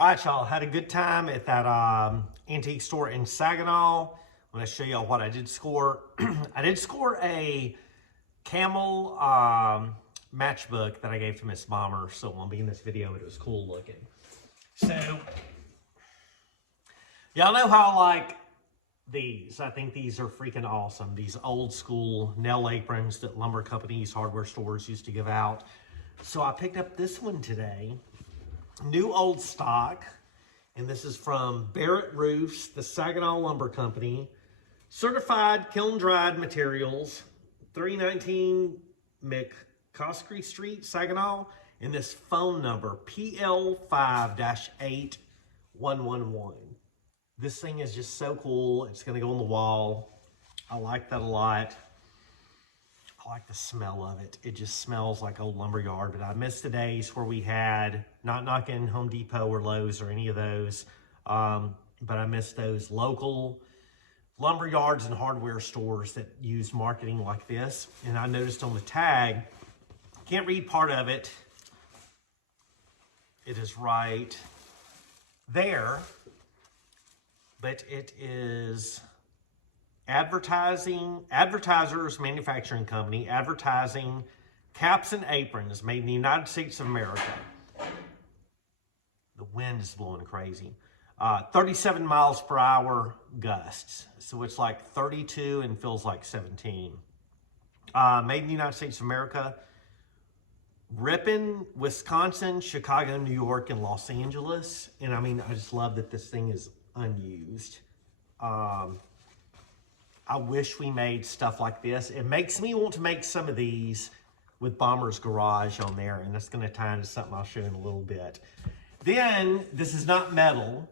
All right, y'all, had a good time at that antique store in Saginaw. I'm going to show y'all what I did score. I did score a camel matchbook that I gave to Miss Bomber, so it won't be in this video, but it was cool looking. So, y'all know how I like these. I think these are freaking awesome. These old school nail aprons that lumber companies, hardware stores used to give out. So I picked up this one today. New old stock, and this is from Barrett Roofs, the Saginaw Lumber Company. Certified kiln-dried materials, 319 McCoskey Street, Saginaw, and this phone number, PL5-8111. This thing is just so cool. It's going to go on the wall. I like that a lot. I like the smell of it. It just smells like old lumberyard, but I miss the days where we had, not knocking Home Depot or Lowe's or any of those, but I miss those local lumber yards and hardware stores that use marketing like this. And I noticed on the tag, can't read part of it. It is right there, but it is Advertisers Manufacturing Company, advertising caps and aprons made in the United States of America. The wind is blowing crazy. 37 miles per hour gusts. So it's like 32 and feels like 17. Made in the United States of America. Ripon, Wisconsin, Chicago, New York, and Los Angeles. And I mean, I just love that this thing is unused. I wish we made stuff like this. It makes me want to make some of these with Bomber's Garage on there, and that's going to tie into something I'll show you in a little bit. Then, this is not metal.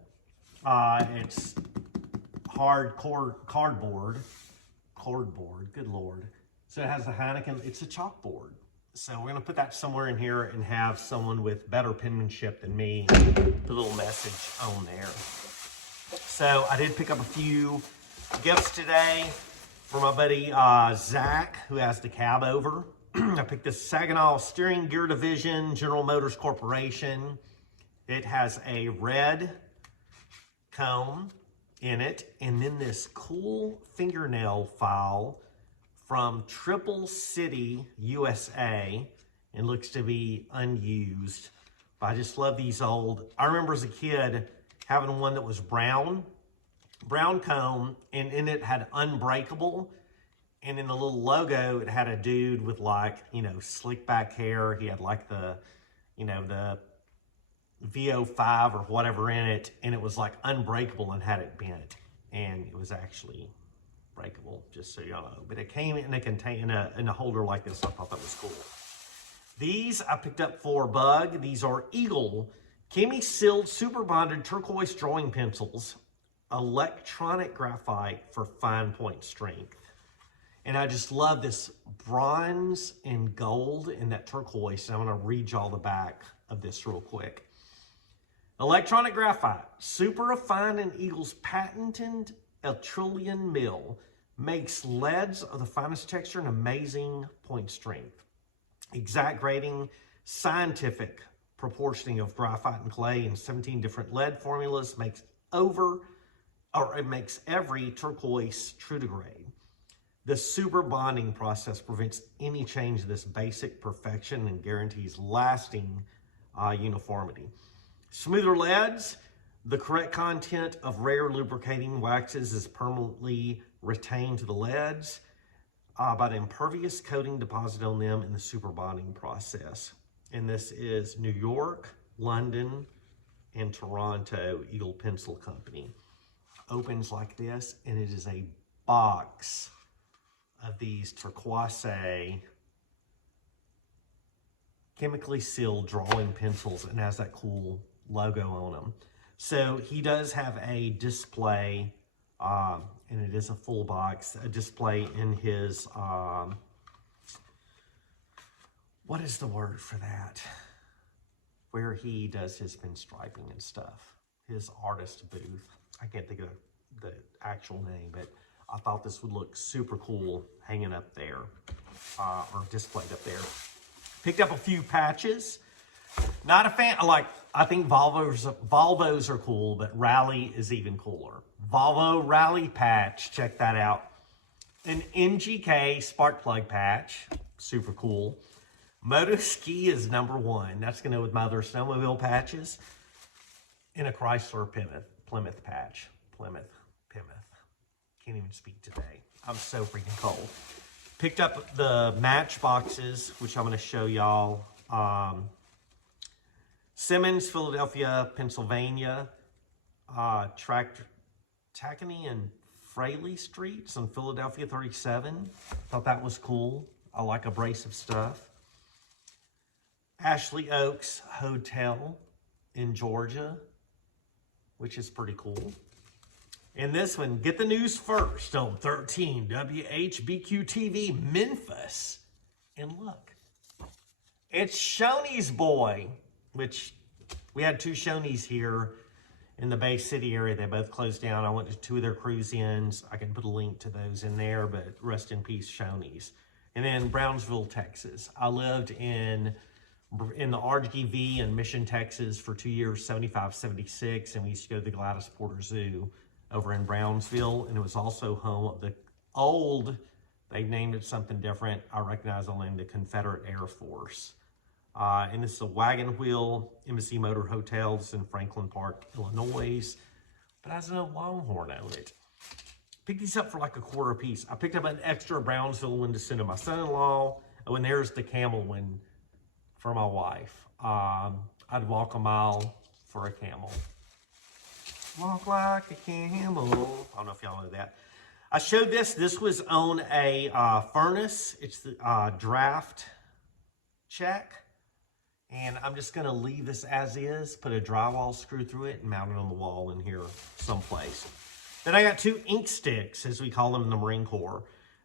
It's hard cardboard. Good Lord. So it has the Heineken. It's a chalkboard. So we're going to put that somewhere in here and have someone with better penmanship than me put a little message on there. So I did pick up a few gifts today for my buddy Zach, who has the cab over. I picked this Saginaw Steering Gear Division, General Motors Corporation. It has a red comb in it, and then this cool fingernail file from Triple City, USA, and looks to be unused. But I just love these old. I remember as a kid having one that was brown comb, and in it had unbreakable, and in the little logo it had a dude with, like, you know, slick back hair. He had like the, you know, the VO5 or whatever in it, and it was like unbreakable and had it bent, and it was actually breakable, just so y'all know. But it came in a container, in a holder like this. I thought that was cool. These I picked up for Bug. These are Eagle chemi-sealed super bonded turquoise drawing pencils, electronic graphite for fine point strength. And I just love this bronze and gold and that turquoise. And I'm going to read y'all the back of this real quick. Electronic graphite, super refined in Eagle's patented Trillion mill, makes leads of the finest texture and amazing point strength. Exact grading, scientific proportioning of graphite and clay in 17 different lead formulas makes every turquoise true to grade. The super bonding process prevents any change of this basic perfection and guarantees lasting uniformity. Smoother leads, the correct content of rare lubricating waxes is permanently retained to the leads by the impervious coating deposited on them in the super bonding process. And this is New York, London, and Toronto Eagle Pencil Company. Opens like this, and it is a box of these turquoise chemically sealed drawing pencils, and has that cool logo on them. So he does have a display, and it is a full box, a display in his, what is the word for that? Where he does his pinstriping and stuff. His artist booth. I can't think of the actual name, but I thought this would look super cool hanging up there, or displayed up there. Picked up a few patches. Not a fan, like I think Volvos are cool, but Rally is even cooler. Volvo Rally patch, check that out. An NGK spark plug patch, super cool. Moto Ski is #1. That's going to go with my other snowmobile patches. And a Chrysler Plymouth patch. Plymouth. Can't even speak today. I'm so freaking cold. Picked up the match boxes, which I'm going to show y'all. Simmons, Philadelphia, Pennsylvania. Tacony and Fraley Streets on Philadelphia 37. Thought that was cool. I like abrasive stuff. Ashley Oaks Hotel in Georgia, which is pretty cool. And this one, get the news first on 13 WHBQ TV Memphis. And look, it's Shoney's Boy, which we had 2 Shoney's here in the Bay City area. They both closed down. I went to 2 of their cruise ins. I can put a link to those in there, but rest in peace, Shoney's. And then Brownsville, Texas. I lived in the RGV in Mission, Texas for 2 years, 75, 76, and we used to go to the Gladys Porter Zoo over in Brownsville, and it was also home of the old, they named it something different. I recognize the name, the Confederate Air Force. And this is a Wagon Wheel Embassy Motor Hotels in Franklin Park, Illinois, but has no Longhorn on it. Picked these up for like $1 a piece. I picked up an extra Brownsville one to send to my son-in-law. Oh, and there's the camel one for my wife. I'd walk a mile for a camel. Walk like a camel. I don't know if y'all know that. I showed this. This was on a furnace. It's the draft check. And I'm just going to leave this as is, put a drywall screw through it, and mount it on the wall in here someplace. Then I got 2 ink sticks, as we call them in the Marine Corps.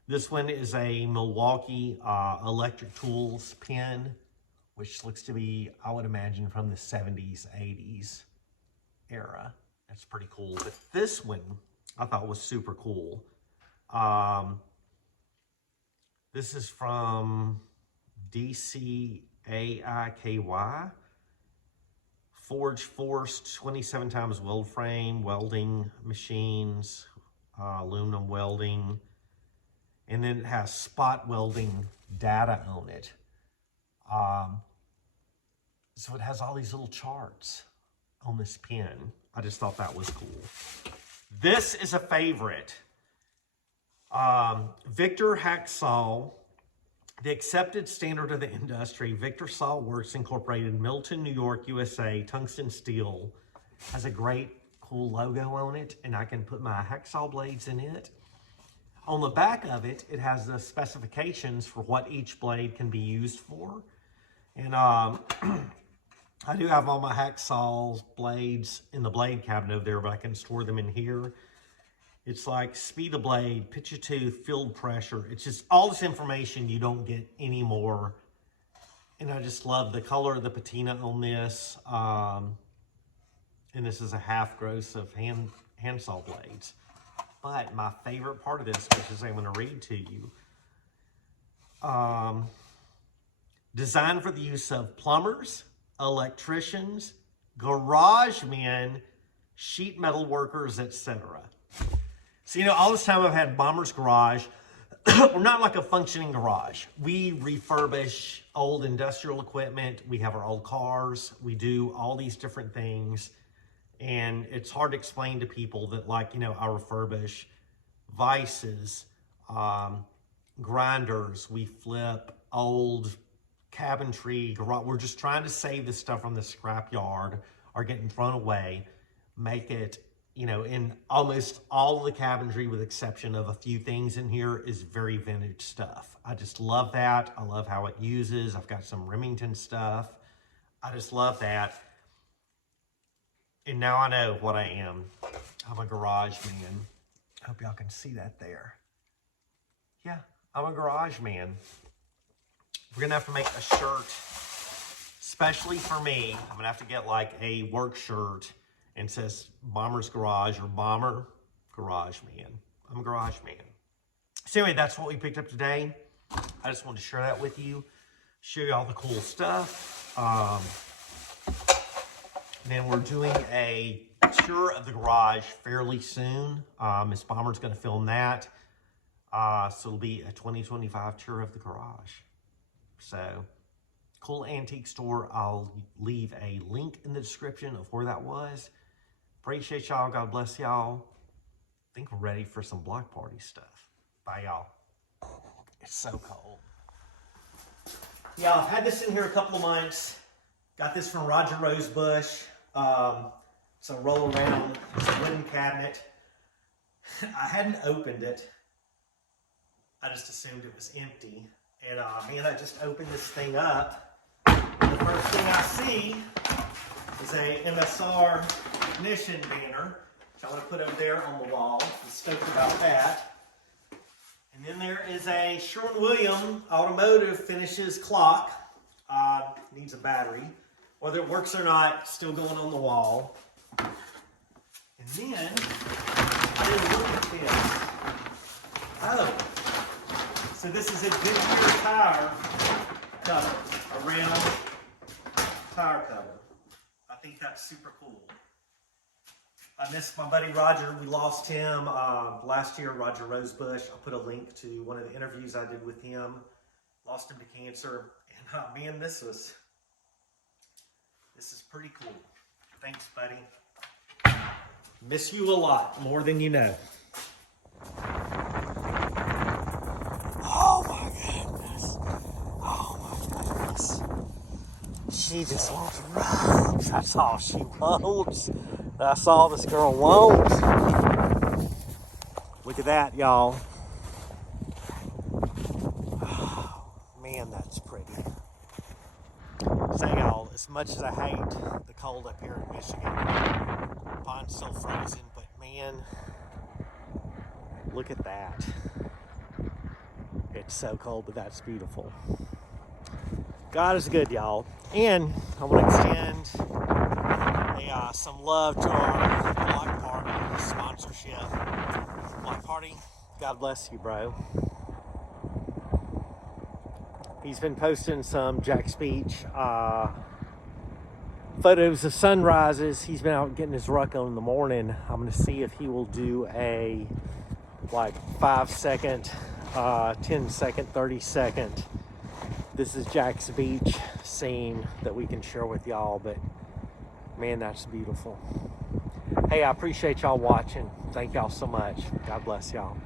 This one is a Milwaukee Electric Tools pen, which looks to be, I would imagine, from the 70s, 80s era. That's pretty cool. But this one I thought was super cool. This is from DCAIKY. Forge Forced 27 times weld frame, welding machines, aluminum welding. And then it has spot welding data on it. So it has all these little charts on this pen. I just thought that was cool. This is a favorite. Victor Hacksaw, the accepted standard of the industry. Victor Saw Works Incorporated, Milton, New York, USA. Tungsten steel. Has a great, cool logo on it, and I can put my hacksaw blades in it. On the back of it, it has the specifications for what each blade can be used for. And I do have all my hacksaws, blades in the blade cabinet over there, but I can store them in here. It's like speed of blade, pitch of tooth, field pressure. It's just all this information you don't get anymore. And I just love the color of the patina on this. And this is a half gross of handsaw blades. But my favorite part of this, which is I'm going to read to you. Designed for the use of plumbers, electricians, garage men, sheet metal workers, etc. So, you know, all this time I've had Bomber's Garage. We're not like a functioning garage. We refurbish old industrial equipment. We have our old cars. We do all these different things. And it's hard to explain to people that, like, you know, I refurbish vices, grinders. We flip old cabinetry, garage. We're just trying to save this stuff from the scrapyard or getting thrown away, make it, you know, in almost all of the cabinetry, with exception of a few things in here, is very vintage stuff. I just love that. I love how it uses. I've got some Remington stuff. I just love that. And now I know what I am. I'm a garage man. I hope y'all can see that there. Yeah, I'm a garage man. We're gonna have to make a shirt, especially for me. I'm gonna have to get like a work shirt and says Bomber's Garage or Bomber Garage Man. I'm a garage man. So anyway, that's what we picked up today. I just wanted to share that with you, show you all the cool stuff. And then we're doing a tour of the garage fairly soon. Miss Bomber's going to film that. So it'll be a 2025 tour of the garage. So, cool antique store. I'll leave a link in the description of where that was. Appreciate y'all. God bless y'all. I think we're ready for some block party stuff. Bye, y'all. It's so cold. Yeah, I've had this in here a couple of months. Got this from Rosebush. It's a roll around. It's a wooden cabinet. I hadn't opened it. I just assumed it was empty. And man, I just opened this thing up. And the first thing I see is a MSR ignition banner, which I'm going to put over there on the wall. I'm stoked about that. And then there is a Sherwin-Williams Automotive Finishes clock. Needs a battery. Whether it works or not, still going on the wall. And then, I didn't look at this. Oh, so this is a Goodyear tire cover, a round tire cover. I think that's super cool. I missed my buddy Roger. We lost him last year, Roger Rosebush. I'll put a link to one of the interviews I did with him. Lost him to cancer. And man, this is pretty cool. Thanks, buddy. Miss you a lot, more than you know. Oh my goodness. Oh my goodness. She just wants rubs. That's all she wants. That's all this girl wants. Look at that, y'all. Oh, man, that's pretty. So, y'all, as much as I hate the cold up here in Michigan, pond's still frozen, but man, look at that. It's so cold, but that's beautiful. God is good, y'all. And I want to extend some love to our block party sponsorship. Block party, God bless you, bro. He's been posting some Jack's Beach photos of sunrises. He's been out getting his ruck on in the morning. I'm going to see if he will do a like 5-second, 10-second, 30-second. This is Jack's Beach scene that we can share with y'all, but man, that's beautiful. Hey, I appreciate y'all watching. Thank y'all so much. God bless y'all.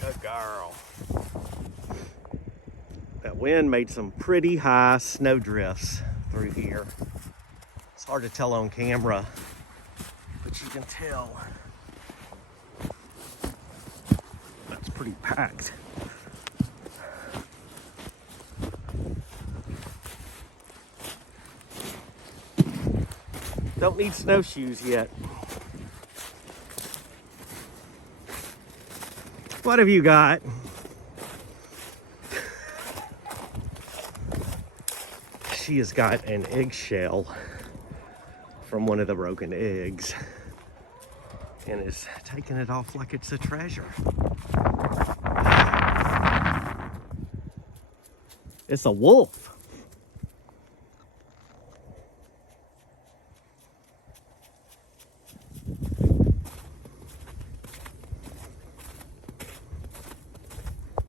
Good girl. That wind made some pretty high snow drifts through here. It's hard to tell on camera, but you can tell that's pretty packed. Don't need snowshoes yet. What have you got? She has got an eggshell from one of the broken eggs and is taking it off like it's a treasure. It's a wolf.